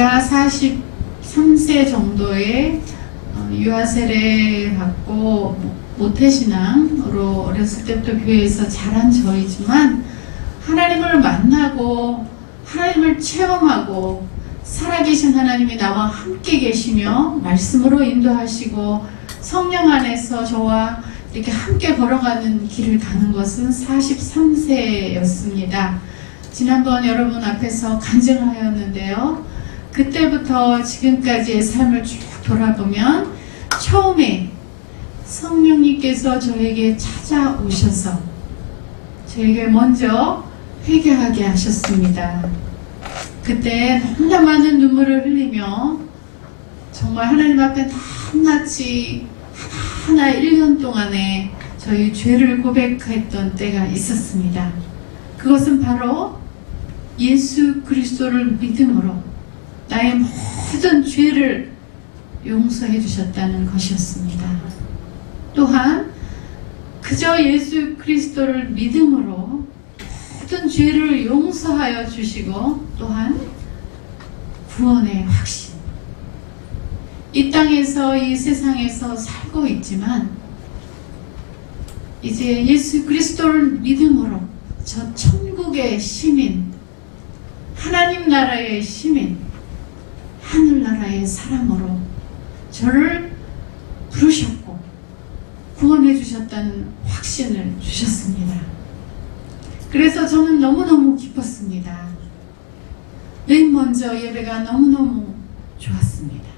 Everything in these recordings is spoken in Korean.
제가 43세 정도에 유아 세례 받고 모태신앙으로 어렸을 때부터 교회에서 자란 저이지만 하나님을 만나고 하나님을 체험하고 살아계신 하나님이 나와 함께 계시며 말씀으로 인도하시고 성령 안에서 저와 이렇게 함께 걸어가는 길을 가는 것은 43세였습니다. 지난번 여러분 앞에서 간증하였는데요. 그때부터 지금까지의 삶을 쭉 돌아보면 처음에 성령님께서 저에게 찾아오셔서 저에게 먼저 회개하게 하셨습니다. 그때 너무나 많은 눈물을 흘리며 정말 하나님 앞에 낱낱이 하나 1년 동안에 저희 죄를 고백했던 때가 있었습니다. 그것은 바로 예수 그리스도를 믿음으로 나의 모든 죄를 용서해 주셨다는 것이었습니다. 또한 그저 예수 그리스도를 믿음으로 모든 죄를 용서하여 주시고 또한 구원의 확신. 이 땅에서 이 세상에서 살고 있지만 이제 예수 그리스도를 믿음으로 저 천국의 시민, 하나님 나라의 시민, 하늘나라의 사람으로 저를 부르셨고 구원해 주셨다는 확신을 주셨습니다. 그래서 저는 너무너무 기뻤습니다. 맨 먼저 예배가 너무너무 좋았습니다.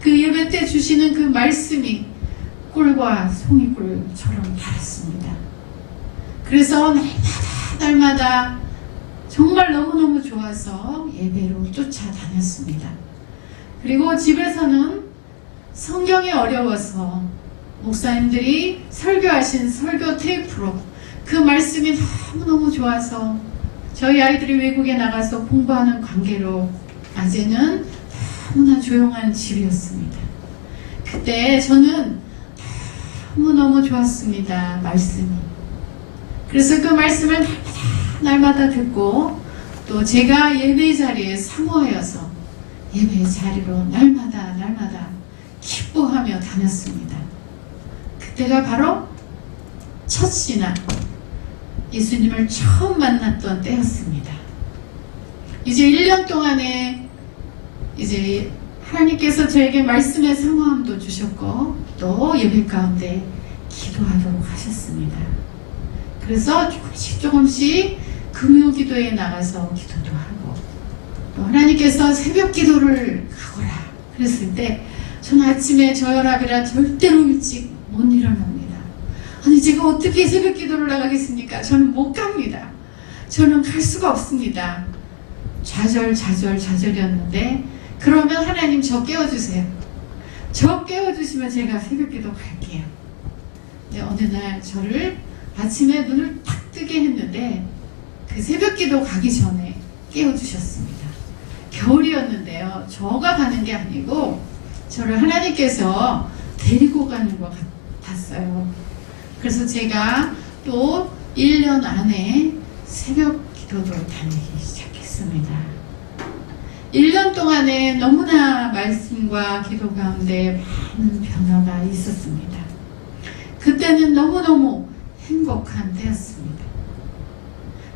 그 예배 때 주시는 그 말씀이 꿀과 송이꿀처럼 달았습니다. 그래서 날마다 정말 너무너무 좋아서 예배로 쫓아다녔습니다. 그리고 집에서는 성경이 어려워서 목사님들이 설교하신 설교 테이프로 그 말씀이 너무너무 좋아서 저희 아이들이 외국에 나가서 공부하는 관계로 낮에는 너무나 조용한 집이었습니다. 그때 저는 너무너무 좋았습니다. 말씀이. 그래서 그 말씀을 날마다 듣고 또 제가 예배 자리에 사모하여서 예배 자리로 날마다 기뻐하며 다녔습니다. 그때가 바로 첫 신앙, 예수님을 처음 만났던 때였습니다. 이제 1년 동안에 이제 하나님께서 저에게 말씀의 사모함도 주셨고 또 예배 가운데 기도하도록 하셨습니다. 그래서 조금씩 금요 기도에 나가서 기도도 하고 또 하나님께서 새벽 기도를 가거라 그랬을 때 저는 아침에 저혈압이라 절대로 일찍 못 일어납니다. 아니 제가 어떻게 새벽 기도를 나가겠습니까? 저는 못 갑니다. 저는 갈 수가 없습니다. 좌절이었는데 그러면 하나님 저 깨워주세요. 저 깨워주시면 제가 새벽 기도 갈게요. 근데 어느 날 저를 아침에 눈을 탁 뜨게 했는데 그 새벽 기도 가기 전에 깨워주셨습니다. 겨울이었는데요. 저가 가는 게 아니고 저를 하나님께서 데리고 가는 것 같았어요. 그래서 제가 또 1년 안에 새벽 기도를 다니기 시작했습니다. 1년 동안에 너무나 말씀과 기도 가운데 많은 변화가 있었습니다. 그때는 너무너무 행복한 때였습니다.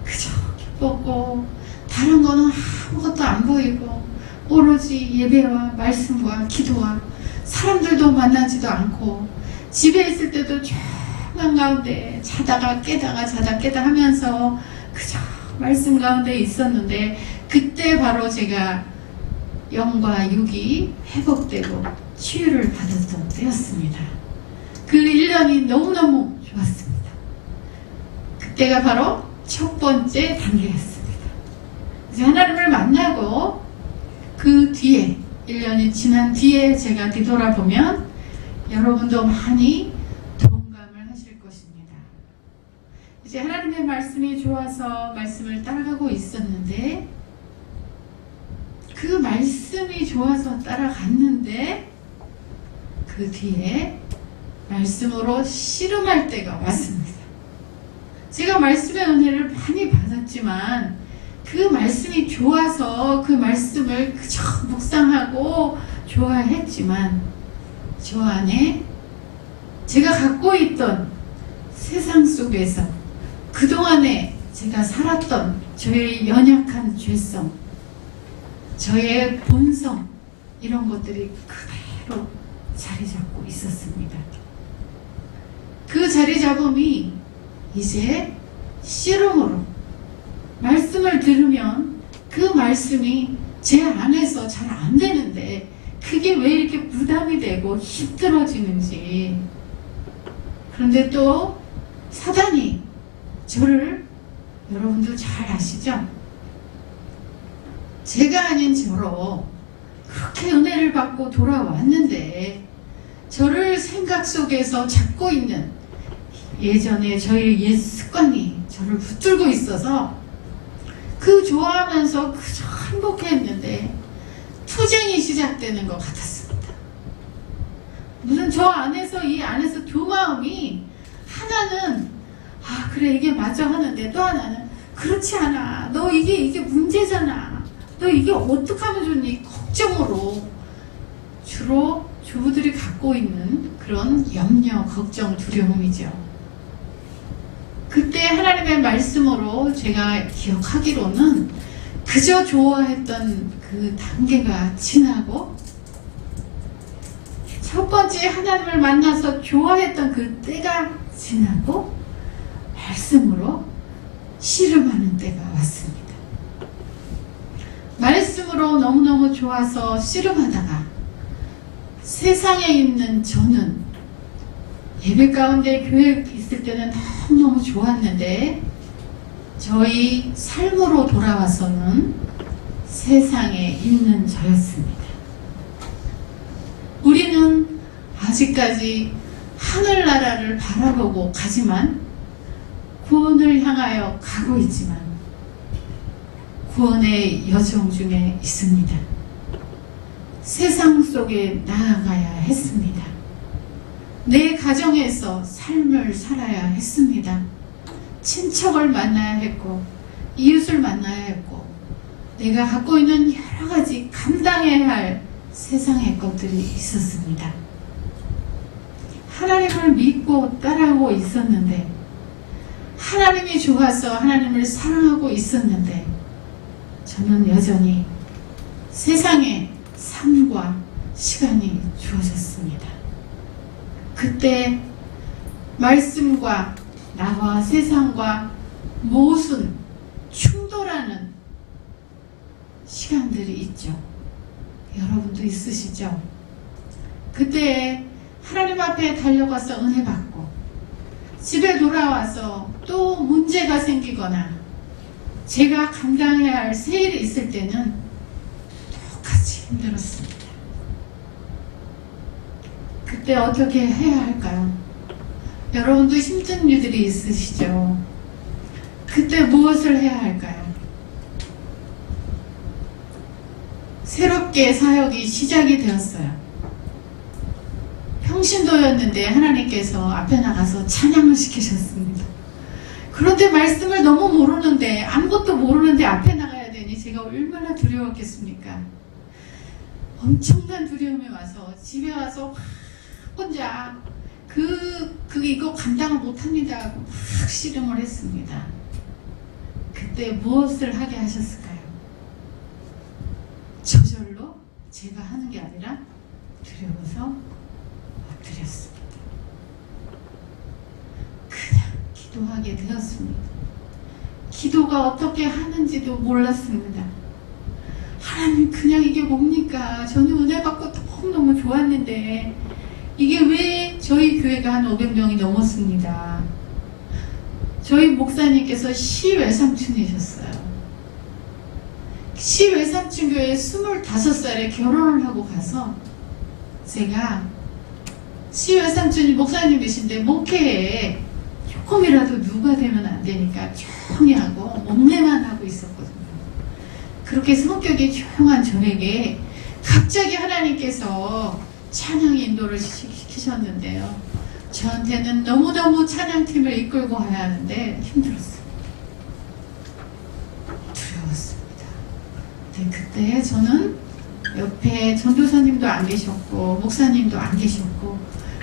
그저 기뻤고 다른 거는 아무것도 안 보이고 오로지 예배와 말씀과 기도와 사람들도 만나지도 않고 집에 있을 때도 조용한 가운데 자다가 깨다가 하면서 그저 말씀 가운데 있었는데 그때 바로 제가 영과 육이 회복되고 치유를 받았던 때였습니다. 그 1년이 너무너무 좋았습니다. 그때가 바로 첫 번째 단계였습니다. 이제 하나님을 만나고 그 뒤에 1년이 지난 뒤에 제가 뒤돌아보면 여러분도 많이 동감을 하실 것입니다. 이제 하나님의 말씀이 좋아서 말씀을 따라가고 있었는데 그 말씀이 좋아서 따라갔는데 그 뒤에 말씀으로 씨름할 때가 왔습니다. 제가 말씀의 은혜를 많이 받았지만 그 말씀이 좋아서 그 말씀을 그저 묵상하고 좋아했지만 저 안에 제가 갖고 있던 세상 속에서 그동안에 제가 살았던 저의 연약한 죄성, 저의 본성, 이런 것들이 그대로 자리 잡고 있었습니다. 그 자리 잡음이 이제 씨름으로 말씀을 들으면 그 말씀이 제 안에서 잘 안 되는데 그게 왜 이렇게 부담이 되고 힘들어지는지. 그런데 또 사단이 저를, 여러분들 잘 아시죠? 제가 아닌 저로 그렇게 은혜를 받고 돌아왔는데 저를 생각 속에서 잡고 있는 예전에 저의 옛 습관이 저를 붙들고 있어서 그 좋아하면서 그저 행복했는데 투쟁이 시작되는 것 같았습니다. 무슨 저 안에서, 이 안에서 두 마음이, 하나는 그래 이게 맞아 하는데 또 하나는 그렇지 않아, 너 이게 문제잖아, 너 이게 어떡하면 좋니, 걱정으로, 주로 주부들이 갖고 있는 그런 염려, 걱정, 두려움이죠. 그때 하나님의 말씀으로 제가 기억하기로는 그저 좋아했던 그 단계가 지나고 첫 번째 하나님을 만나서 좋아했던 그 때가 지나고 말씀으로 씨름하는 때가 왔습니다. 말씀으로 너무너무 좋아서 씨름하다가 세상에 있는 저는 예배 가운데 교회에 있을 때는 너무너무 좋았는데 저희 삶으로 돌아와서는 세상에 있는 저였습니다. 우리는 아직까지 하늘나라를 바라보고 가지만 구원을 향하여 가고 있지만 구원의 여정 중에 있습니다. 세상 속에 나아가야 했습니다. 내 가정에서 삶을 살아야 했습니다. 친척을 만나야 했고 이웃을 만나야 했고 내가 갖고 있는 여러 가지 감당해야 할 세상의 것들이 있었습니다. 하나님을 믿고 따라오고 있었는데 하나님이 좋아서 하나님을 사랑하고 있었는데 저는 여전히 세상의 삶과 시간이 주어졌습니다. 그때 말씀과 나와 세상과 모순, 충돌하는 시간들이 있죠. 여러분도 있으시죠? 그때 하나님 앞에 달려가서 은혜 받고 집에 돌아와서 또 문제가 생기거나 제가 감당해야 할 새 일이 있을 때는 똑같이 힘들었습니다. 그때 어떻게 해야 할까요? 여러분도 힘든 일들이 있으시죠? 그때 무엇을 해야 할까요? 새롭게 사역이 시작이 되었어요. 평신도였는데 하나님께서 앞에 나가서 찬양을 시키셨습니다. 그런데 말씀을 너무 모르는데, 아무것도 모르는데 앞에 나가야 되니 제가 얼마나 두려웠겠습니까? 엄청난 두려움이 와서 집에 와서 혼자 이거 감당을 못합니다 하고 막 씨름을 했습니다. 그때 무엇을 하게 하셨을까요? 저절로 제가 하는 게 아니라 두려워서 엎드렸습니다. 그냥 기도하게 되었습니다. 기도가 어떻게 하는지도 몰랐습니다. 하나님, 그냥 이게 뭡니까? 저는 은혜 받고 너무너무 좋았는데 이게 왜 저희 교회가 한 500명이 넘었습니다. 저희 목사님께서 시외삼촌이셨어요. 시외삼촌 교회에 25살에 결혼을 하고 가서 제가 시외삼촌이 목사님이신데 목회에 조금이라도 누가 되면 안 되니까 조용히 하고 목례만 하고 있었거든요. 그렇게 성격이 조용한 저에게 갑자기 하나님께서 찬양 인도를 시키셨는데요. 저한테는 너무너무 찬양팀을 이끌고 가야 하는데 힘들었어요. 두려웠어요. 그때 저는 옆에 전도사님도 안 계셨고 목사님도 안 계셨고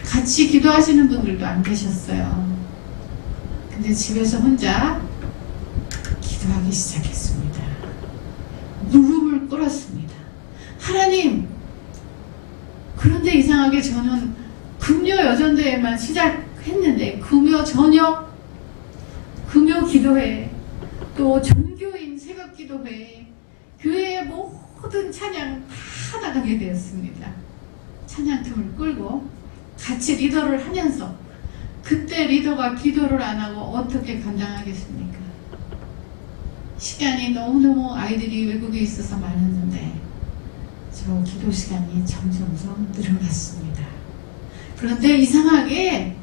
같이 기도하시는 분들도 안 계셨어요. 근데 집에서 혼자 기도하기 시작했습니다. 무릎을 꿇었습니다. 하나님, 그런데 이상하게 저는 금요 여전대회만 시작했는데 금요 저녁, 금요 기도회, 또 종교인 새벽 기도회, 교회의 모든 찬양 다 나가게 되었습니다. 찬양팀을 끌고 같이 리더를 하면서 그때 리더가 기도를 안 하고 어떻게 감당하겠습니까? 시간이 너무너무 아이들이 외국에 있어서 많았는데 저 기도 시간이 점점점 늘어났습니다. 그런데 이상하게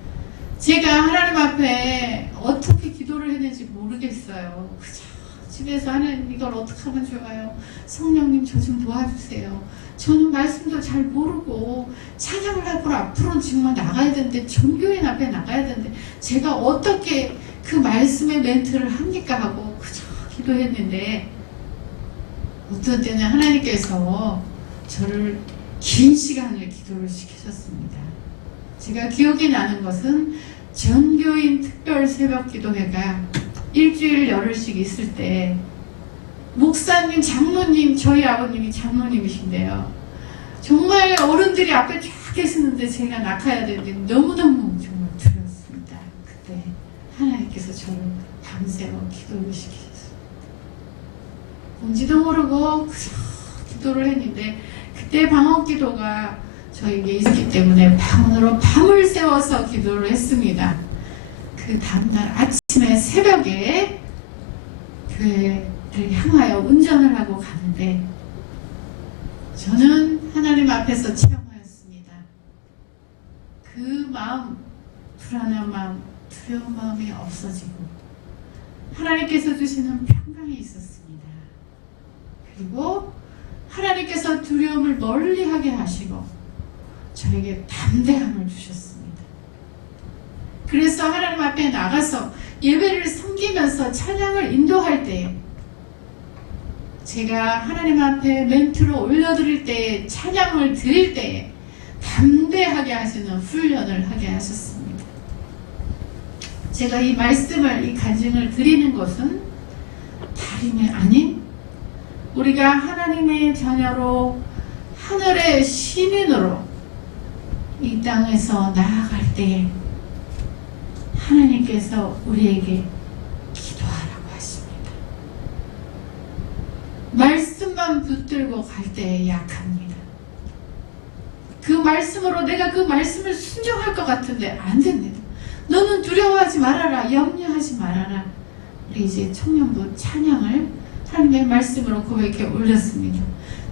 제가 하나님 앞에 어떻게 기도를 했는지 모르겠어요. 그저 집에서 하나님 이걸 어떻게 하면 좋아요? 성령님 저 좀 도와주세요. 저는 말씀도 잘 모르고 찬양을 앞으로는 정말 나가야 되는데 종교인 앞에 나가야 되는데 제가 어떻게 그 말씀의 멘트를 합니까 하고 그저 기도했는데 어떤 때는 하나님께서 저를 긴 시간을 기도를 시키셨습니다. 제가 기억이 나는 것은 전교인 특별 새벽 기도회가 일주일 열흘씩 있을 때 목사님, 장로님, 저희 아버님이 장로님이신데요. 정말 어른들이 앞에 쫙 계시는데 제가 나가야 되는데 너무너무 정말 두려웠습니다. 그때 하나님께서 저를 밤새워 기도를 시키셨습니다. 뭔지도 모르고 그저 기도를 했는데 그때 방언 기도가 저에게 있기 때문에 방언으로 밤을 새워서 기도를 했습니다. 그 다음날 아침에 새벽에 교회를 향하여 운전을 하고 가는데 저는 하나님 앞에서 체험하였습니다. 그 마음, 불안한 마음, 두려운 마음이 없어지고 하나님께서 주시는 평강이 있었습니다. 그리고 하나님께서 두려움을 멀리하게 하시고 저에게 담대함을 주셨습니다. 그래서 하나님 앞에 나가서 예배를 섬기면서 찬양을 인도할 때에 제가 하나님 앞에 멘트로 올려드릴 때에 찬양을 드릴 때에 담대하게 하시는 훈련을 하게 하셨습니다. 제가 이 말씀을, 이 간증을 드리는 것은 다름이 아닌 우리가 하나님의 자녀로 하늘의 시민으로 이 땅에서 나아갈 때에 하나님께서 우리에게 기도하라고 하십니다. 말씀만 붙들고 갈 때에 약합니다. 그 말씀으로 내가 그 말씀을 순종할 것 같은데 안 됩니다. 너는 두려워하지 말아라, 염려하지 말아라. 우리 이제 청년부 찬양을 하나님의 말씀으로 고백해 올렸습니다.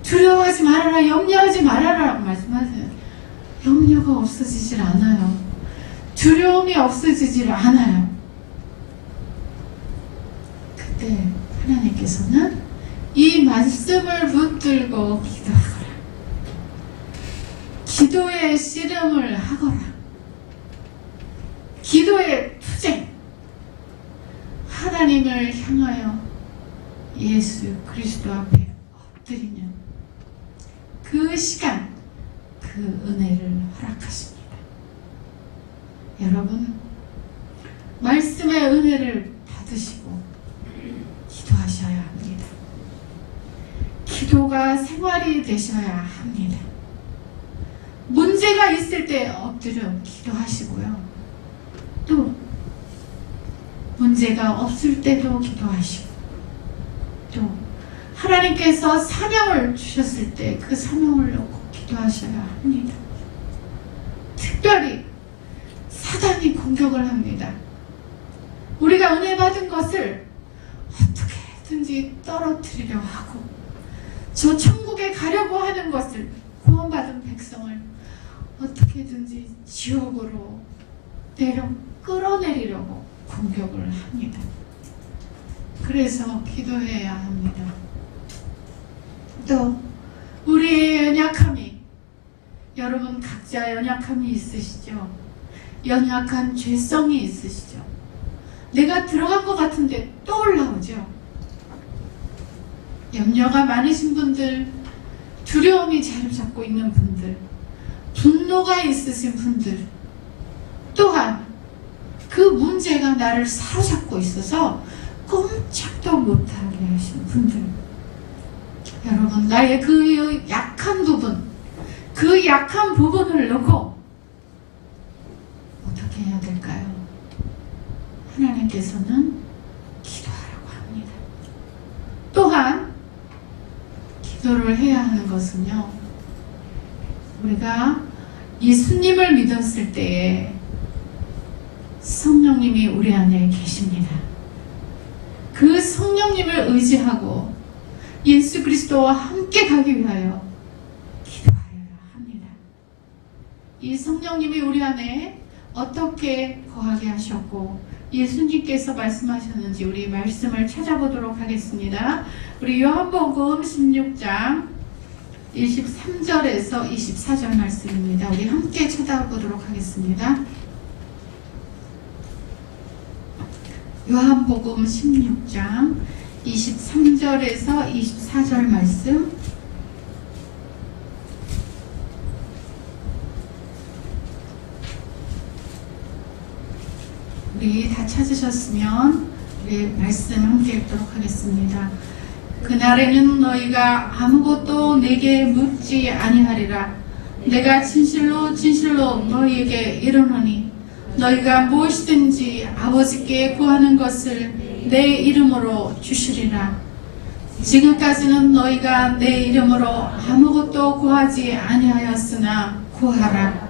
두려워하지 말아라, 염려하지 말아라 라고 말씀하세요. 염려가 없어지질 않아요. 두려움이 없어지질 않아요. 그때 하나님께서는 이 말씀을 붙들고 기도하거라. 기도의 씨름을 하거라. 기도의 투쟁. 하나님을 향하여 예수 그리스도 앞에 엎드리는 그 시간, 그 은혜를 허락하십니다. 여러분, 말씀의 은혜를 받으시고 기도하셔야 합니다. 기도가 생활이 되셔야 합니다. 문제가 있을 때 엎드려 기도하시고요. 또 문제가 없을 때도 기도하시고 또 하나님께서 사명을 주셨을 때 그 사명을 놓고 기도하셔야 합니다. 특별히 사단이 공격을 합니다. 우리가 은혜 받은 것을 어떻게든지 떨어뜨리려 하고 저 천국에 가려고 하는 것을 구원받은 백성을 어떻게든지 지옥으로 끌어내리려고 공격을 합니다. 그래서 기도해야 합니다. 또 우리의 연약함이, 여러분 각자 연약함이 있으시죠? 연약한 죄성이 있으시죠? 내가 들어간 것 같은데 또 올라오죠? 염려가 많으신 분들, 두려움이 자리 잡고 있는 분들, 분노가 있으신 분들, 또한 그 문제가 나를 사로잡고 있어서 꼼짝도 못하게 하신 분들, 여러분, 나의 그 약한 부분, 그 약한 부분을 놓고 어떻게 해야 될까요? 하나님께서는 기도하라고 합니다. 또한 기도를 해야 하는 것은요, 우리가 예수님을 믿었을 때에 성령님이 우리 안에 계십니다. 그 성령님을 의지하고 예수 그리스도와 함께 가기 위하여 기도하여야 합니다. 이 성령님이 우리 안에 어떻게 거하게 하셨고 예수님께서 말씀하셨는지 우리 말씀을 찾아보도록 하겠습니다. 우리 요한복음 16장 23절에서 24절 말씀입니다. 우리 함께 찾아보도록 하겠습니다. 요한복음 16장 23절에서 24절 말씀, 우리 다 찾으셨으면 우리 말씀 함께 읽도록 하겠습니다. 그날에는 너희가 아무것도 내게 묻지 아니하리라. 내가 진실로 진실로 너희에게 이르노니 너희가 무엇이든지 아버지께 구하는 것을 내 이름으로 주시리라. 지금까지는 너희가 내 이름으로 아무것도 구하지 아니하였으나 구하라.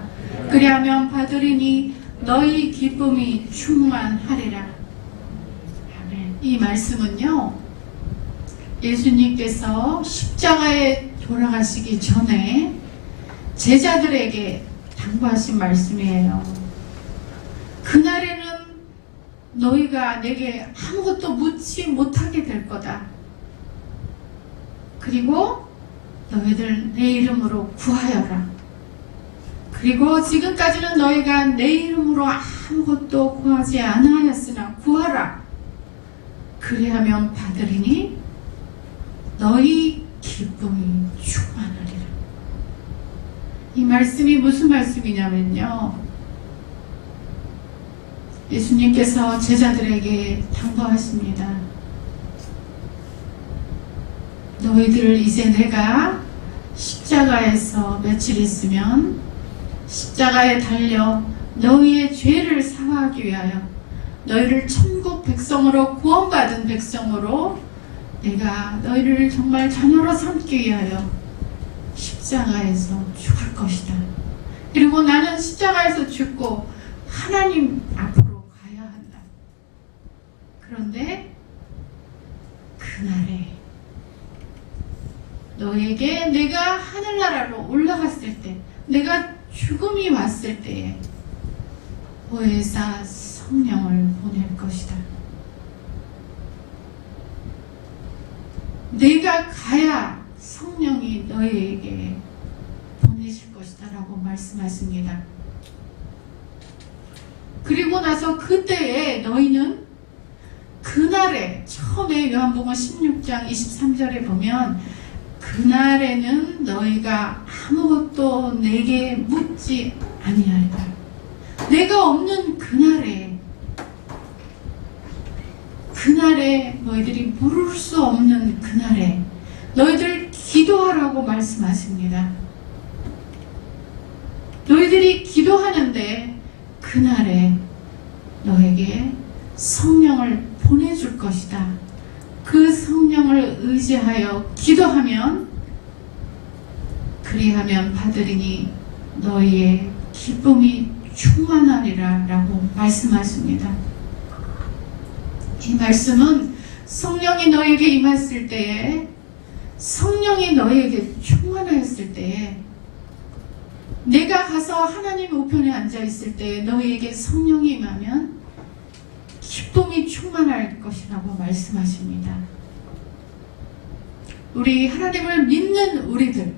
그리하면 받으리니 너희 기쁨이 충만하리라. 아멘. 이 말씀은요, 예수님께서 십자가에 돌아가시기 전에 제자들에게 당부하신 말씀이에요. 그날에는 너희가 내게 아무것도 묻지 못하게 될 거다. 그리고 너희들 내 이름으로 구하여라. 그리고 지금까지는 너희가 내 이름으로 아무것도 구하지 않았으나 구하라. 그리하면 받으리니 너희 기쁨이 충만하리라. 이 말씀이 무슨 말씀이냐면요, 예수님께서 제자들에게 당부하십니다. 너희들 이제 내가 십자가에서 며칠 있으면 십자가에 달려 너희의 죄를 사하기 위하여 너희를 천국 백성으로 구원받은 백성으로 내가 너희를 정말 자녀로 삼기 위하여 십자가에서 죽을 것이다. 그리고 나는 십자가에서 죽고 하나님 앞으로 가야 한다. 그런데 그날에 너에게 내가 하늘나라로 올라갔을 때, 내가 죽음이 왔을 때에 보혜사 성령을 보낼 것이다. 내가 가야 성령이 너희에게 보내실 것이다 라고 말씀하십니다. 그리고 나서 그때에 너희는 그날에, 처음에 요한복음 16장 23절에 보면 그날에는 너희가 아무것도 내게 묻지 아니하리라. 내가 없는 그날에 너희들이 물을 수 없는 그날에 너희들 기도하라고 말씀하십니다. 너희들이 기도하는데 그날에 너에게 성령을 보내줄 것이다. 그 성령을 의지하여 기도하면 그리하면 받으리니 너희의 기쁨이 충만하리라 라고 말씀하십니다. 이 말씀은 성령이 너에게 임했을 때에, 성령이 너에게 충만하였을 때에, 내가 가서 하나님 우편에 앉아있을 때에 너희에게 성령이 임하면 기쁨이 충만할 것이라고 말씀하십니다. 우리 하나님을 믿는 우리들,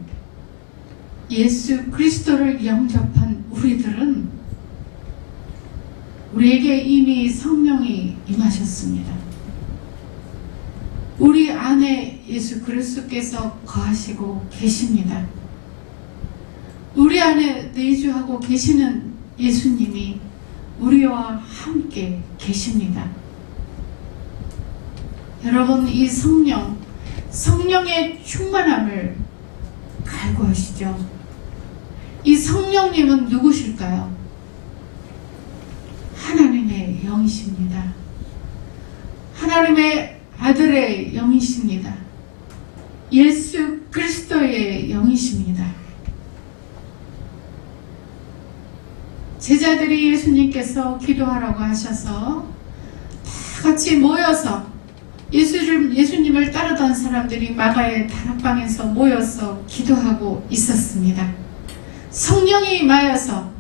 예수 그리스도를 영접한 우리들은 우리에게 이미 성령이 임하셨습니다. 우리 안에 예수 그리스도께서 거하시고 계십니다. 우리 안에 내주하고 계시는 예수님이 우리와 함께 계십니다. 여러분, 이 성령의 충만함을 갈구하시죠. 이 성령님은 누구실까요? 하나님의 영이십니다. 하나님의 아들의 영이십니다. 예수 그리스도의 영이십니다. 제자들이 예수님께서 기도하라고 하셔서 다 같이 모여서 예수님을 따르던 사람들이 마가의 다락방에서 모여서 기도하고 있었습니다. 성령이 임하여서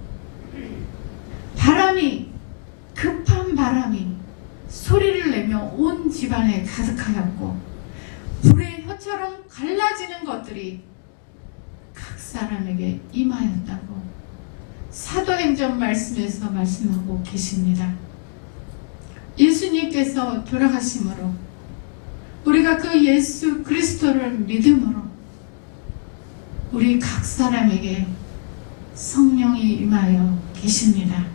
급한 바람이 소리를 내며 온 집안에 가득하였고 불의 혀처럼 갈라지는 것들이 각 사람에게 임하였다고 사도행전 말씀에서 말씀하고 계십니다. 예수님께서 돌아가심으로 우리가 그 예수 그리스도를 믿음으로 우리 각 사람에게 성령이 임하여 계십니다.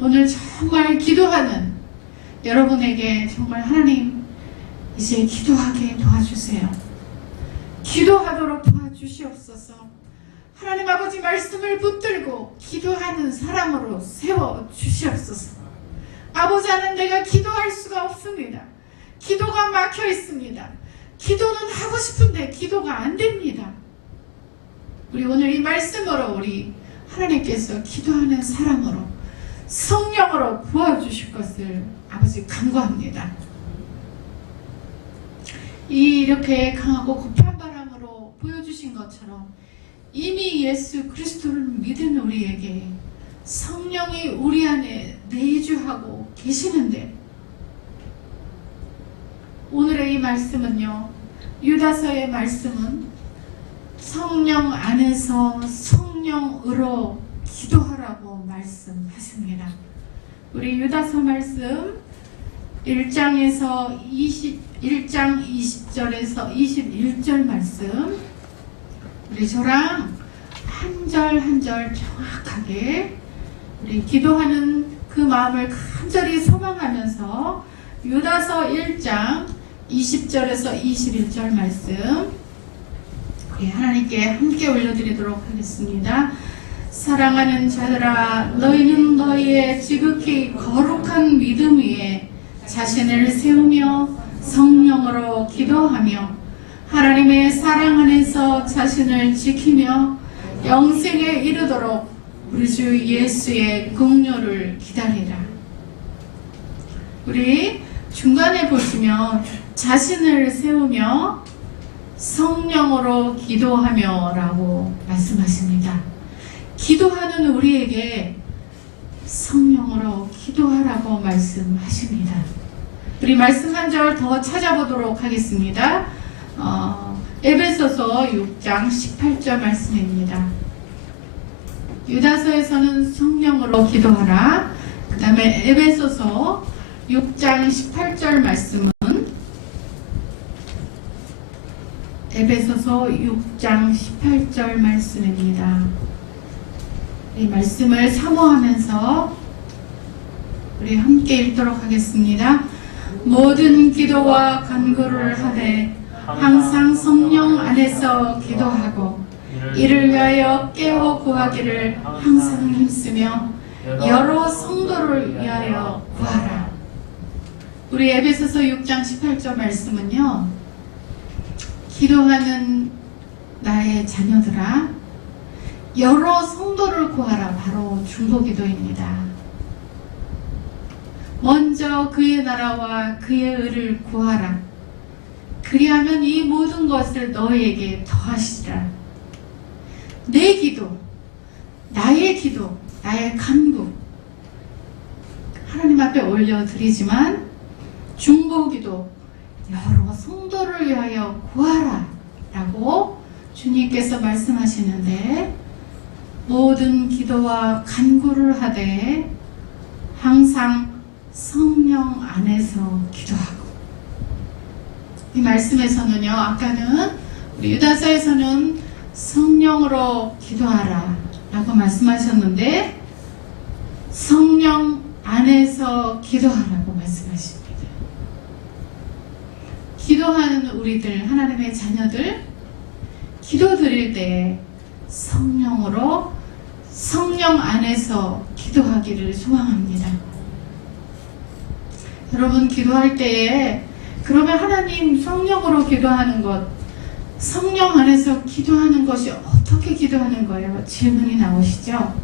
오늘 정말 기도하는 여러분에게 정말 하나님 이제 기도하게 도와주세요. 기도하도록 도와주시옵소서. 하나님 아버지 말씀을 붙들고 기도하는 사람으로 세워주시옵소서. 아버지, 하는 내가 기도할 수가 없습니다. 기도가 막혀 있습니다. 기도는 하고 싶은데 기도가 안 됩니다. 우리 오늘 이 말씀으로 우리 하나님께서 기도하는 사람으로 성령으로 부어주실 것을 아버지 간구합니다. 이렇게 강하고 급한 바람으로 보여주신 것처럼 이미 예수 그리스도를 믿은 우리에게 성령이 우리 안에 내주하고 계시는데, 오늘의 이 말씀은요, 유다서의 말씀은 성령 안에서 성령으로 기도하라고 말씀하십니다. 우리 유다서 말씀 1장 20절에서 21절 말씀, 우리 저랑 한 절 한 절 정확하게 우리 기도하는 그 마음을 간절히 소망하면서 유다서 1장 20절에서 21절 말씀 우리 하나님께 함께 올려드리도록 하겠습니다. 사랑하는 자들아, 너희는 너희의 지극히 거룩한 믿음 위에 자신을 세우며 성령으로 기도하며 하나님의 사랑 안에서 자신을 지키며 영생에 이르도록 우리 주 예수의 긍휼을 기다리라. 우리 중간에 보시면 자신을 세우며 성령으로 기도하며 라고 말씀하십니다. 기도하는 우리에게 성령으로 기도하라고 말씀하십니다. 우리 말씀 한 절 더 찾아보도록 하겠습니다. 에베소서 6장 18절 말씀입니다. 유다서에서는 성령으로 기도하라. 그 다음에 에베소서 6장 18절 말씀은 에베소서 6장 18절 말씀입니다. 이 말씀을 사모하면서 우리 함께 읽도록 하겠습니다. 모든 기도와 간구를 하되 항상 성령 안에서 기도하고 이를 위하여 깨어 구하기를 항상 힘쓰며 여러 성도를 위하여 구하라. 우리 에베소서 6장 18절 말씀은요, 기도하는 나의 자녀들아 여러 성도를 구하라, 바로 중보기도입니다. 먼저 그의 나라와 그의 의를 구하라. 그리하면 이 모든 것을 너희에게 더하시리라. 내 기도, 나의 간구 하나님 앞에 올려드리지만 중보기도 여러 성도를 위하여 구하라 라고 주님께서 말씀하시는데, 모든 기도와 간구를 하되 항상 성령 안에서 기도하고 이 말씀에서는요, 아까는 우리 유다서에서는 성령으로 기도하라 라고 말씀하셨는데 성령 안에서 기도하라고 말씀하십니다. 기도하는 우리들, 하나님의 자녀들, 기도 드릴 때 성령으로, 성령 안에서 기도하기를 소망합니다. 여러분, 기도할 때에 그러면 하나님, 성령으로 기도하는 것, 성령 안에서 기도하는 것이 어떻게 기도하는 거예요? 질문이 나오시죠?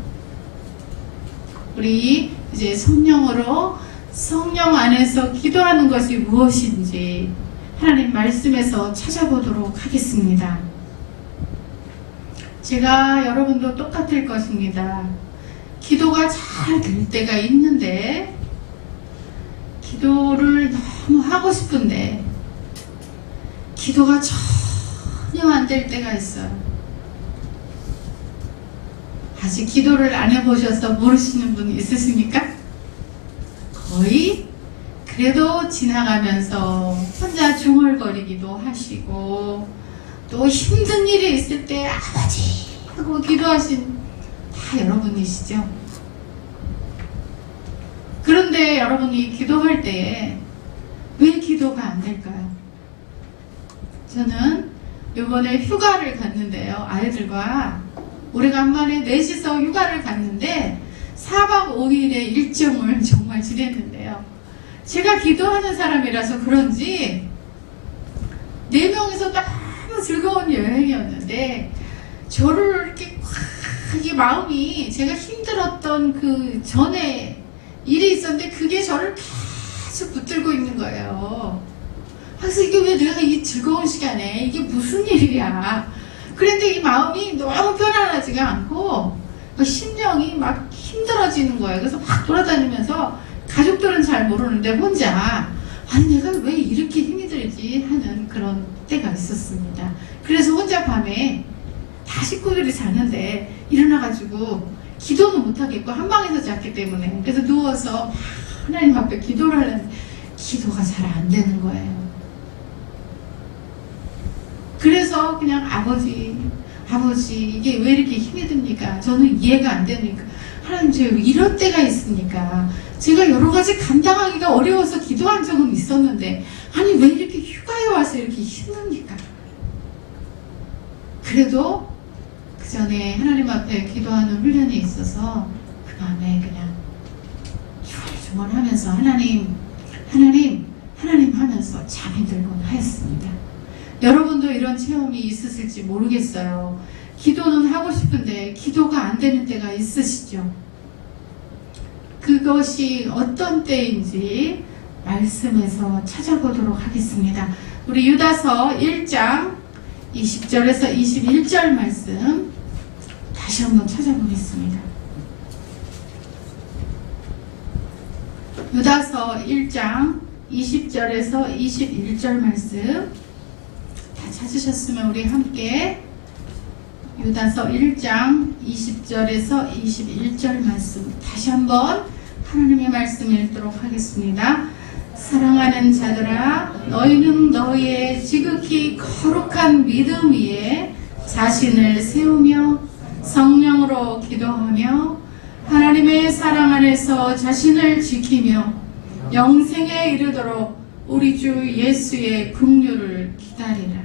우리 이제 성령으로, 성령 안에서 기도하는 것이 무엇인지 하나님 말씀에서 찾아보도록 하겠습니다. 제가 여러분도 똑같을 것입니다. 기도가 잘 될 때가 있는데, 기도를 너무 하고 싶은데 기도가 전혀 안 될 때가 있어요. 아직 기도를 안 해보셔서 모르시는 분 있으십니까? 거의 그래도 지나가면서 혼자 중얼거리기도 하시고 또 힘든 일이 있을 때 아버지 하고 기도하신 다 여러분이시죠? 그런데 여러분이 기도할 때 왜 기도가 안 될까요? 저는 이번에 휴가를 갔는데요. 아이들과 오래간만에 넷이서 휴가를 갔는데 4박 5일의 일정을 정말 지냈는데요. 제가 기도하는 사람이라서 그런지 4명이서 너무 즐거운 여행이었는데 저를 이렇게 확 이 마음이 제가 힘들었던 그 전에 일이 있었는데 그게 저를 계속 붙들고 있는 거예요. 그래서 이게 왜 내가 이 즐거운 시간에 이게 무슨 일이야. 그런데 이 마음이 너무 편안하지가 않고 심령이 막 힘들어지는 거예요. 그래서 막 돌아다니면서 가족들은 잘 모르는데 혼자 아니 내가 왜 이렇게 힘이 들지 하는 그런 때가 있었습니다. 그래서 혼자 밤에 다 식구들이 자는데 일어나가지고 기도는 못하겠고 한방에서 잤기 때문에 그래서 누워서 하나님 앞에 기도를 하는데 기도가 잘 안 되는 거예요. 그래서 그냥 아버지 이게 왜 이렇게 힘이 듭니까? 저는 이해가 안 되니까 하나님 제가 이런 때가 있으니까 제가 여러 가지 감당하기가 어려워서 기도한 적은 있었는데 아니 왜 이렇게 휴가에 와서 이렇게 힘듭니까? 그래도 그 전에 하나님 앞에 기도하는 훈련이 있어서 그 밤에 그냥 중얼중얼하면서 하나님 하면서 잠이 들곤 하였습니다. 여러분도 이런 체험이 있으실지 모르겠어요. 기도는 하고 싶은데 기도가 안 되는 때가 있으시죠? 그것이 어떤 때인지 말씀에서 찾아보도록 하겠습니다. 우리 유다서 1장 20절에서 21절 말씀 다시 한번 찾아보겠습니다. 유다서 1장 20절에서 21절 말씀 다 찾으셨으면 우리 함께 유다서 1장 20절에서 21절 말씀 다시 한번 하나님의 말씀 읽도록 하겠습니다. 사랑하는 자들아, 너희는 너희의 지극히 거룩한 믿음 위에 자신을 세우며 성령으로 기도하며 하나님의 사랑 안에서 자신을 지키며 영생에 이르도록 우리 주 예수의 긍휼을 기다리라.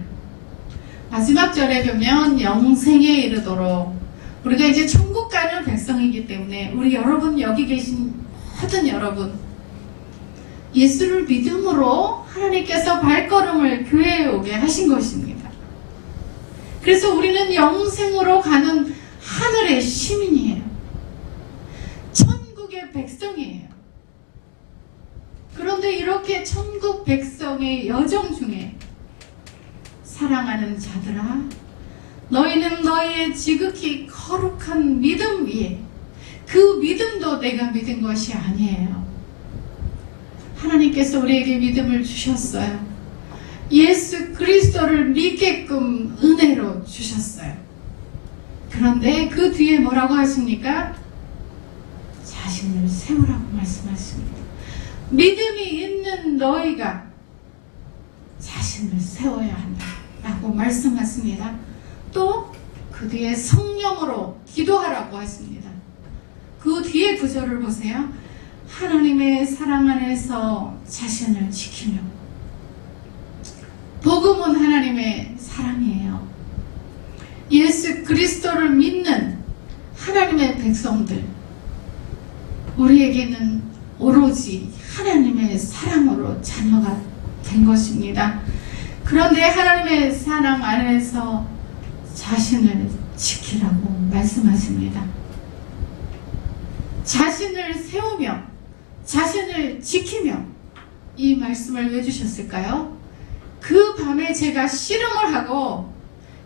마지막 절에 보면 영생에 이르도록 우리가 이제 천국 가는 백성이기 때문에 우리 여러분 여기 계신 모든 여러분 예수를 믿음으로 하나님께서 발걸음을 교회에 오게 하신 것입니다. 그래서 우리는 영생으로 가는 하늘의 시민이에요. 천국의 백성이에요. 그런데 이렇게 천국 백성의 여정 중에 사랑하는 자들아, 너희는 너희의 지극히 거룩한 믿음 위에 그 믿음도 내가 믿은 것이 아니에요. 하나님께서 우리에게 믿음을 주셨어요. 예수 그리스도를 믿게끔 은혜로 주셨어요. 그런데 그 뒤에 뭐라고 하십니까? 자신을 세우라고 말씀하십니다. 믿음이 있는 너희가 자신 자신을 세워야 한다라고 말씀하십니다. 또 그 뒤에 성령으로 기도하라고 하십니다. 그 뒤에 구절을 보세요. 하나님의 사랑 안에서 자신을 지키며. 복음은 하나님의 사랑이에요. 예수 그리스도를 믿는 하나님의 백성들, 우리에게는 오로지 하나님의 사랑으로 자녀가 된 것입니다. 그런데 하나님의 사랑 안에서 자신을 지키라고 말씀하십니다. 자신을 세우며 자신을 지키며, 이 말씀을 왜 주셨을까요? 그 밤에 제가 씨름을 하고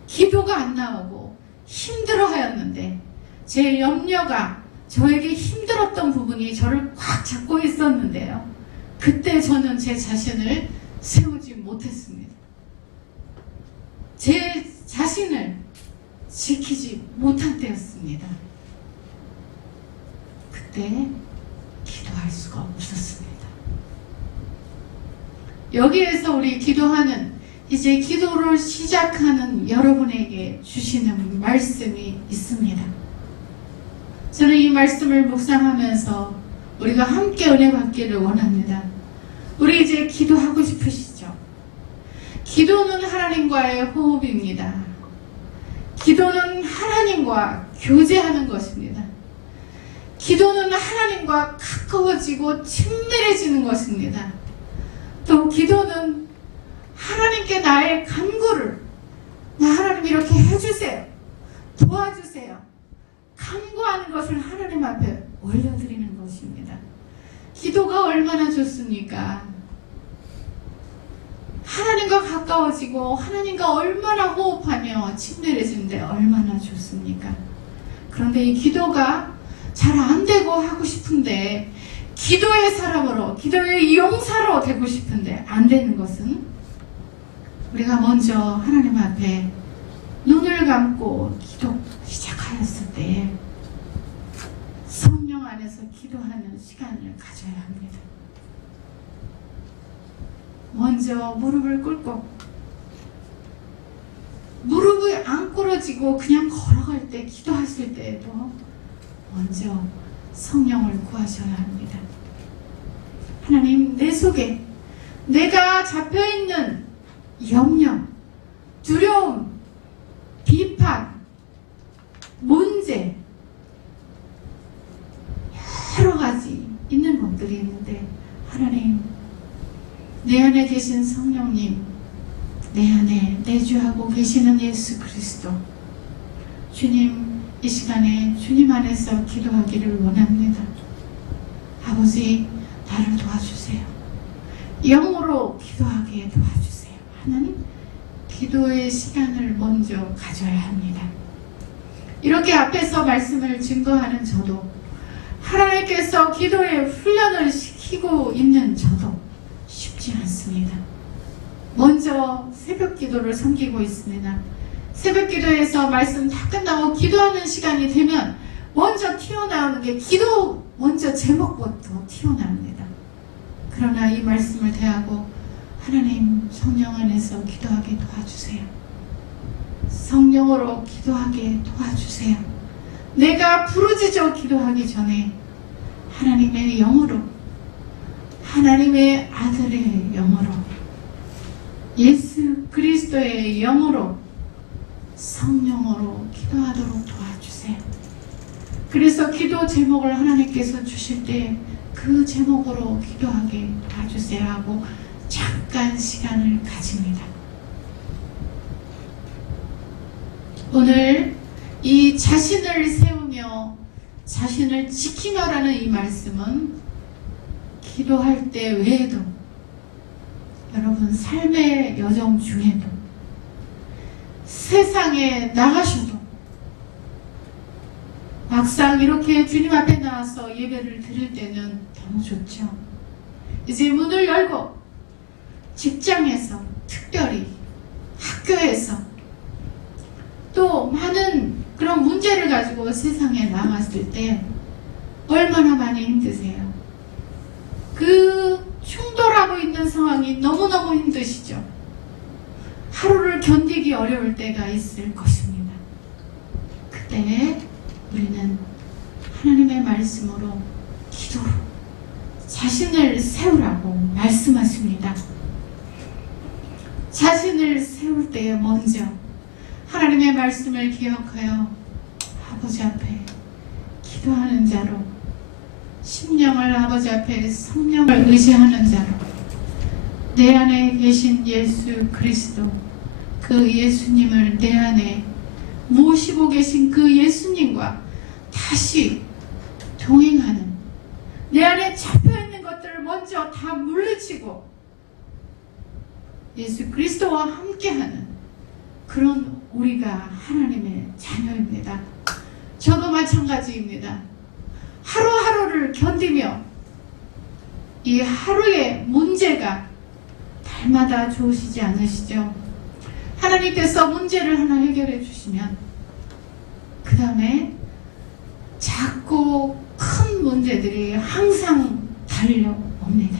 기도가 안 나오고 힘들어 하였는데, 제 염려가 저에게 힘들었던 부분이 저를 꽉 잡고 있었는데요, 그때 저는 제 자신을 세우지 못했습니다. 제 자신을 지키지 못한 때였습니다. 그때 기도할 수가 없었습니다. 여기에서 우리 기도하는, 이제 기도를 시작하는 여러분에게 주시는 말씀이 있습니다. 저는 이 말씀을 묵상하면서 우리가 함께 은혜 받기를 원합니다. 우리 이제 기도하고 싶으시죠? 기도는 하나님과의 호흡입니다. 기도는 하나님과 교제하는 것입니다. 기도는 하나님과 가까워지고 친밀해지는 것입니다. 또 기도는 하나님께 나의 간구를, 나 하나님 이렇게 해주세요, 도와주세요, 간구하는 것을 하나님 앞에 올려드리는 것입니다. 기도가 얼마나 좋습니까? 하나님과 가까워지고 하나님과 얼마나 호흡하며 친밀해지는데 얼마나 좋습니까? 그런데 이 기도가 잘 안 되고 하고 싶은데, 기도의 사람으로, 기도의 용사로 되고 싶은데 안 되는 것은, 우리가 먼저 하나님 앞에 눈을 감고 기도 시작하였을 때 성령 안에서 기도하는 시간을 가져야 합니다. 먼저 무릎을 꿇고, 무릎이 안 꿇어지고 그냥 걸어갈 때, 기도하실 때에도 먼저 성령을 구하셔야 합니다. 하나님, 내 속에 내가 잡혀있는 염려, 두려움, 비판, 문제, 여러 가지 있는 것들이 있는데, 하나님, 내 안에 계신 성령님, 내 안에 내주하고 계시는 예수 그리스도, 주님, 이 시간에 주님 안에서 기도하기를 원합니다. 아버지, 나를 도와주세요. 영으로 기도하게 도와주세요. 하나님, 기도의 시간을 먼저 가져야 합니다. 이렇게 앞에서 말씀을 증거하는 저도, 하나님께서 기도의 훈련을 시키고 있는 저도 쉽지 않습니다. 먼저 새벽 기도를 섬기고 있습니다. 새벽 기도에서 말씀 다 끝나고 기도하는 시간이 되면 먼저 튀어나오는 게 기도 먼저 제목부터 튀어나옵니다. 그러나 이 말씀을 대하고, 하나님, 성령 안에서 기도하게 도와주세요. 성령으로 기도하게 도와주세요. 내가 부르짖어 기도하기 전에 하나님의 영으로, 하나님의 아들의 영으로, 예수 그리스도의 영으로, 성령으로 기도하도록 도와주세요. 그래서 기도 제목을 하나님께서 주실 때 그 제목으로 기도하게 도와주세요 하고 잠깐 시간을 가집니다. 오늘 이 자신을 세우며 자신을 지키며라는 이 말씀은 기도할 때 외에도, 여러분 삶의 여정 중에도, 세상에 나가셔도, 막상 이렇게 주님 앞에 나와서 예배를 드릴 때는 너무 좋죠. 이제 문을 열고 직장에서, 특별히 학교에서, 또 많은 그런 문제를 가지고 세상에 나갔을 때 얼마나 많이 힘드세요. 그 충돌하고 있는 상황이 너무너무 힘드시죠. 하루를 견디기 어려울 때가 있을 것입니다. 그때 우리는 하나님의 말씀으로, 기도로 자신을 세우라고 말씀하십니다. 자신을 세울 때에 먼저 하나님의 말씀을 기억하여 아버지 앞에 기도하는 자로, 심령을 아버지 앞에 성령을 의지하는 자로, 내 안에 계신 예수 그리스도, 그 예수님을 내 안에 모시고 계신 그 예수님과 다시 동행하는, 내 안에 잡혀있는 것들을 먼저 다 물리치고 예수 그리스도와 함께하는 그런 우리가 하나님의 자녀입니다. 저도 마찬가지입니다. 하루하루를 견디며 이 하루의 문제가 날마다 좋으시지 않으시죠? 하나님께서 문제를 하나 해결해 주시면 그 다음에 작고 큰 문제들이 항상 달려옵니다.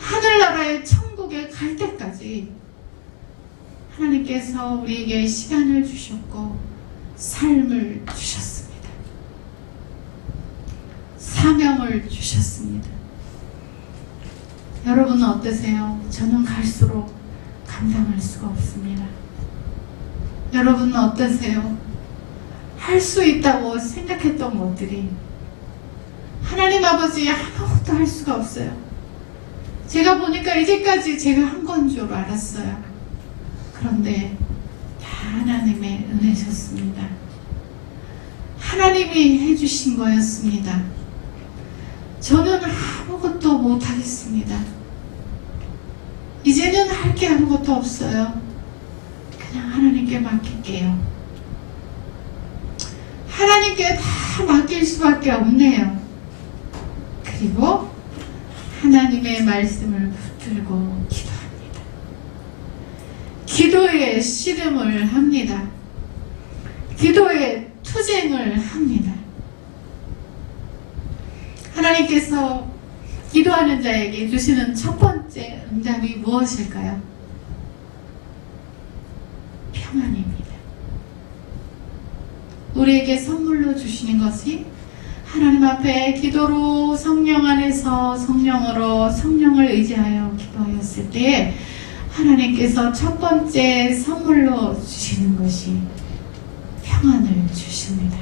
하늘나라의 천국에 갈 때까지 하나님께서 우리에게 시간을 주셨고 삶을 주셨습니다. 사명을 주셨습니다. 여러분은 어떠세요? 저는 갈수록 감당할 수가 없습니다. 여러분은 어떠세요? 할 수 있다고 생각했던 것들이 하나님 아버지 아무것도 할 수가 없어요. 제가 보니까 이제까지 제가 한 건 줄 알았어요. 그런데 다 하나님의 은혜셨습니다. 하나님이 해주신 거였습니다. 저는 아무것도 못하겠습니다. 이제는 할 게 아무것도 없어요. 그냥 하나님께 맡길게요. 하나님께 다 맡길 수밖에 없네요. 그리고 하나님의 말씀을 붙들고 기도합니다. 기도에 씨름을 합니다. 기도에 투쟁을 합니다. 하나님께서 기도하는 자에게 주시는 첫 번째 응답이 무엇일까요? 평안입니다. 우리에게 선물로 주시는 것이 하나님 앞에 기도로 성령 안에서 성령으로 성령을 의지하여 기도하였을 때 하나님께서 첫 번째 선물로 주시는 것이 평안을 주십니다.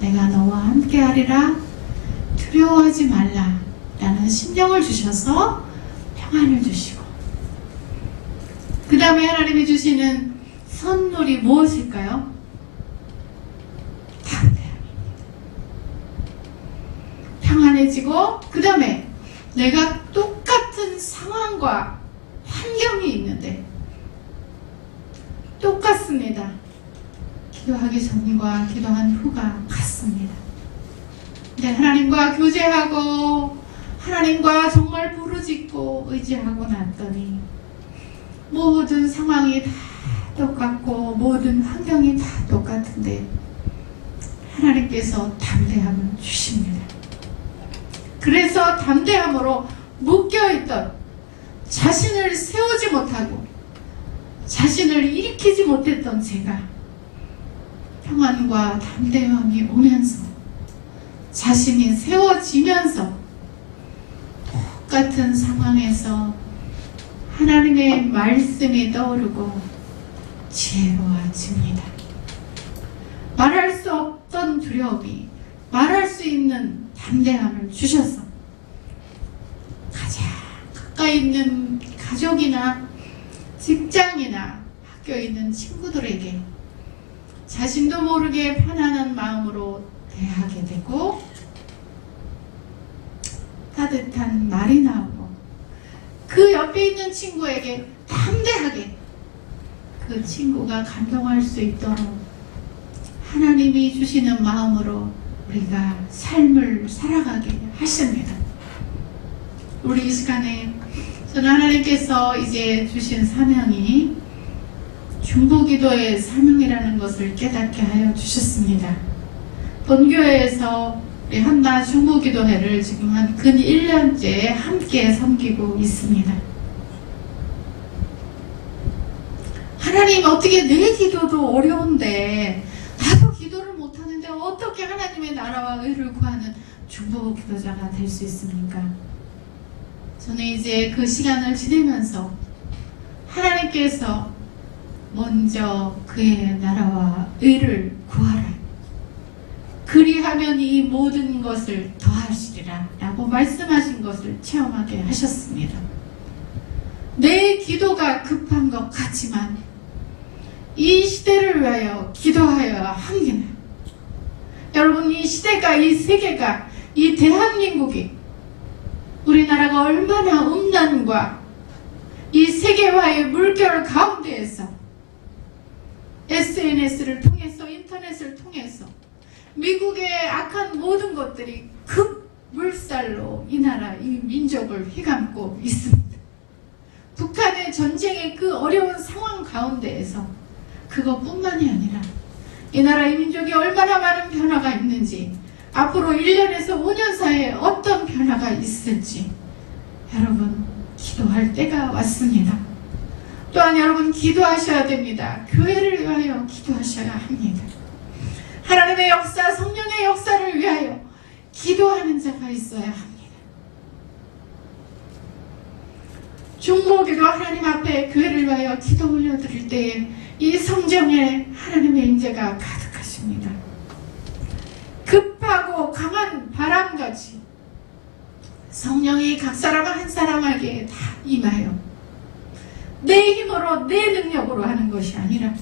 내가 너와 함께하리라, 두려워하지 말라 라는 심령을 주셔서 평안을 주시고, 그 다음에 하나님이 주시는 선물이 무엇일까요? 담대함입니다. 평안해지고, 그 다음에 내가 똑같은 상황과 환경이 있는데 똑같습니다. 기도하기 전과 기도한 후가 같습니다. 네, 하나님과 교제하고 하나님과 정말 부르짖고 의지하고 났더니 모든 상황이 다 똑같고 모든 환경이 다 똑같은데 하나님께서 담대함을 주십니다. 그래서 담대함으로 묶여있던, 자신을 세우지 못하고 자신을 일으키지 못했던 제가 평안과 담대함이 오면서 자신이 세워지면서 똑같은 상황에서 하나님의 말씀이 떠오르고 지혜로워집니다. 말할 수 없던 두려움이 말할 수 있는 담대함을 주셔서 가장 가까이 있는 가족이나 직장이나 학교에 있는 친구들에게 자신도 모르게 편안한 마음으로 대하게 되고 따뜻한 말이 나오고 그 옆에 있는 친구에게 담대하게 그 친구가 감동할 수 있도록 하나님이 주시는 마음으로 우리가 삶을 살아가게 하십니다. 우리 이 시간에 저는 하나님께서 이제 주신 사명이 중보기도의 사명이라는 것을 깨닫게 하여 주셨습니다. 본교회에서 우리 한나 중보기도회를 지금 한 근 1년째 함께 섬기고 있습니다. 하나님, 어떻게 내 기도도 어려운데 나도 기도를 못하는데 어떻게 하나님의 나라와 의를 구하는 중보 기도자가 될 수 있습니까? 저는 이제 그 시간을 지내면서 하나님께서 먼저 그의 나라와 의를 구하라, 그리하면 이 모든 것을 더하시리라 라고 말씀하신 것을 체험하게 하셨습니다. 내 기도가 급한 것 같지만 이 시대를 위하여 기도하여야 합니다. 여러분, 이 시대가, 이 세계가, 이 대한민국이, 우리나라가 얼마나 음란과 이 세계화의 물결 가운데에서 SNS를 통해서, 인터넷을 통해서 미국의 악한 모든 것들이 급물살로 이 나라, 이 민족을 휘감고 있습니다. 북한의 전쟁의 그 어려운 상황 가운데에서 그것뿐만이 아니라 이 나라, 이 민족이 얼마나 많은 변화가 있는지, 앞으로 1년에서 5년 사이에 어떤 변화가 있을지 여러분 기도할 때가 왔습니다. 또한 여러분 기도하셔야 됩니다. 교회를 위하여 기도하셔야 합니다. 하나님의 역사, 성령의 역사를 위하여 기도하는 자가 있어야 합니다. 중보기도 하나님 앞에 교회를 위하여 기도 올려드릴 때에 이 성령에 하나님의 임재가 가득하십니다. 급하고 강한 바람같이 성령이 각 사람 한 사람에게 다 임하여 내 힘으로, 내 능력으로 하는 것이 아니라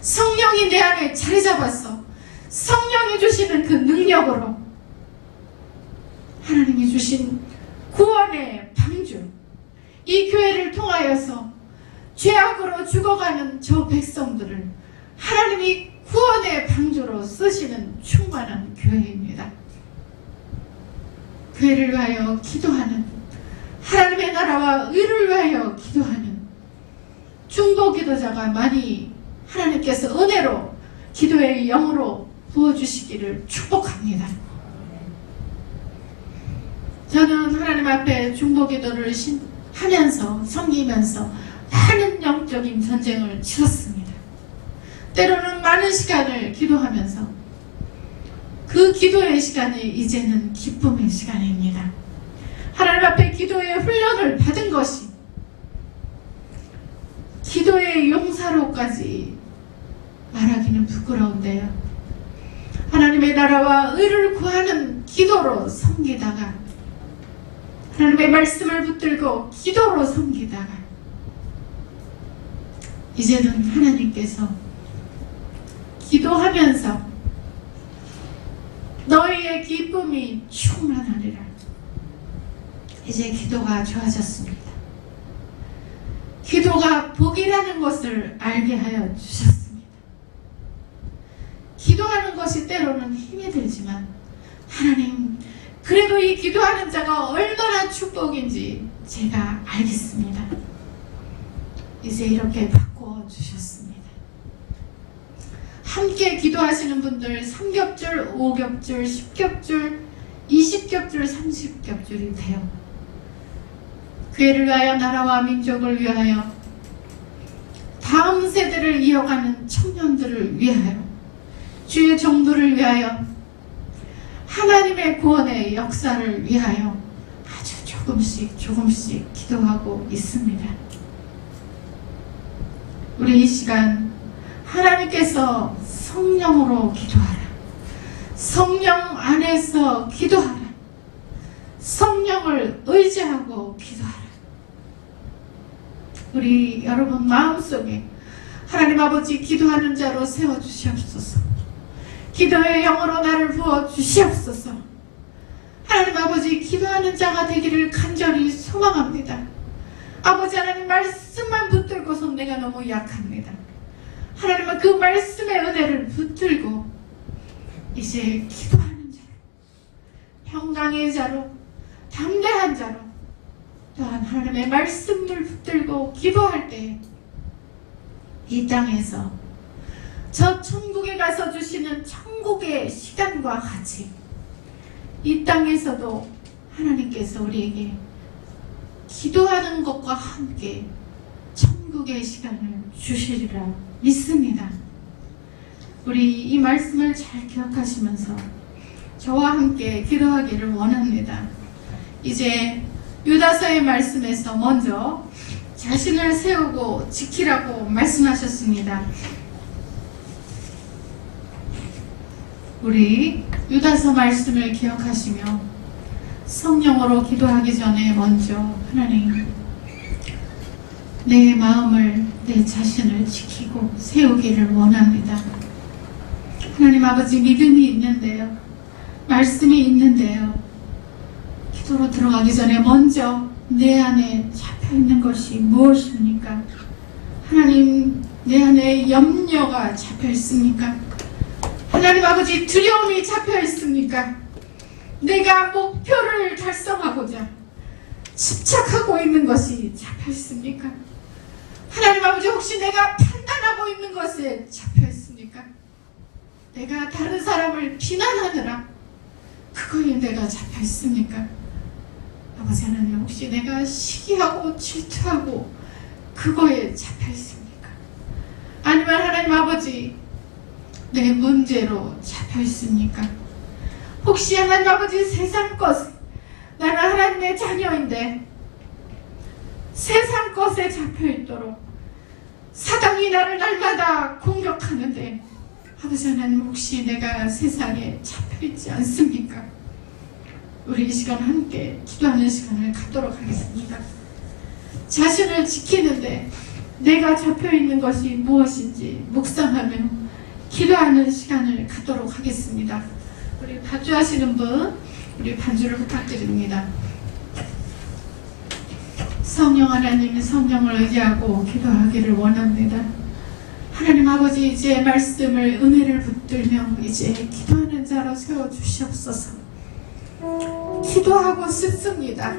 성령이 내 안에 자리 잡아서 성령이 주시는 그 능력으로 하나님이 주신 구원의 방주, 이 교회를 통하여서 죄악으로 죽어가는 저 백성들을 하나님이 구원의 방주로 쓰시는 충만한 교회입니다. 교회를 위하여 기도하는, 하나님의 나라와 의를 위하여 기도하는 중보 기도자가 많이 하나님께서 은혜로 기도의 영으로 부어주시기를 축복합니다. 저는 하나님 앞에 중보 기도를 하면서, 섬기면서 많은 영적인 전쟁을 치렀습니다. 때로는 많은 시간을 기도하면서 그 기도의 시간이 이제는 기쁨의 시간입니다. 하나님 앞에 기도의 훈련을 받은 것이 기도의 용사로까지 말하기는 부끄러운데요, 하나님의 나라와 의를 구하는 기도로 섬기다가, 하나님의 말씀을 붙들고 기도로 섬기다가 이제는 하나님께서 기도하면서 너희의 기쁨이 충만하리라, 이제 기도가 좋아졌습니다. 기도가 복이라는 것을 알게 하여 주셨습니다. 기도하는 것이 때로는 힘이 들지만 하나님, 그래도 이 기도하는 자가 얼마나 축복인지 제가 알겠습니다. 이제 이렇게 바꿔 주셨습니다. 함께 기도하시는 분들 3겹줄, 5겹줄, 10겹줄, 20겹줄, 30겹줄이 돼요. 교회를 위하여, 나라와 민족을 위하여, 다음 세대를 이어가는 청년들을 위하여, 주의 정부를 위하여, 하나님의 구원의 역사를 위하여 아주 조금씩 기도하고 있습니다. 우리 이 시간 하나님께서 성령으로 기도하라, 성령 안에서 기도하라, 성령을 의지하고 기도하라. 우리 여러분 마음속에 하나님 아버지 기도하는 자로 세워주시옵소서. 기도의 영으로 나를 부어주시옵소서. 하나님 아버지, 기도하는 자가 되기를 간절히 소망합니다. 아버지 하나님, 말씀만 붙들고서 내가 너무 약합니다. 하나님은 그 말씀의 은혜를 붙들고 이제 기도하는 자로, 평강의 자로, 담대한 자로, 또한 하나님의 말씀을 붙들고 기도할 때 이 땅에서 저 천국에 가서 주시는 천국의 시간과 같이 이 땅에서도 하나님께서 우리에게 기도하는 것과 함께 천국 천국의 시간을 주시리라 믿습니다. 우리 이 말씀을 잘 기억하시면서 저와 함께 기도하기를 원합니다. 이제 유다서의 말씀에서 먼저 자신을 세우고 지키라고 말씀하셨습니다. 우리 유다서 말씀을 기억하시며 성령으로 기도하기 전에 먼저 하나님, 내 마음을, 내 자신을 지키고 세우기를 원합니다. 하나님 아버지, 믿음이 있는데요, 말씀이 있는데요, 기도로 들어가기 전에 먼저 내 안에 잡혀있는 것이 무엇입니까? 하나님, 내 안에 염려가 잡혀있습니까? 하나님 아버지, 두려움이 잡혀있습니까? 내가 목표를 달성하고자 집착하고 있는 것이 잡혀있습니까? 하나님 아버지, 혹시 내가 판단하고 있는 것에 잡혀있습니까? 내가 다른 사람을 비난하느라 그거에 내가 잡혀있습니까? 아버지 하나님, 혹시 내가 시기하고 질투하고 그거에 잡혀있습니까? 아니면 하나님 아버지, 내 문제로 잡혀있습니까? 혹시 하나님 아버지, 세상 것, 나는 하나님의 자녀인데 세상 것에 잡혀있도록 사단이 나를 날마다 공격하는데, 아버지 하나님, 혹시 내가 세상에 잡혀있지 않습니까? 우리 이 시간 함께 기도하는 시간을 갖도록 하겠습니다. 자신을 지키는데 내가 잡혀있는 것이 무엇인지 묵상하며 기도하는 시간을 갖도록 하겠습니다. 우리 반주하시는 분, 우리 반주를 부탁드립니다. 성령 하나님, 성령을 의지하고 기도하기를 원합니다. 하나님 아버지, 이제 말씀을, 은혜를 붙들며 이제 기도하는 자로 세워주시옵소서. 기도하고 싶습니다.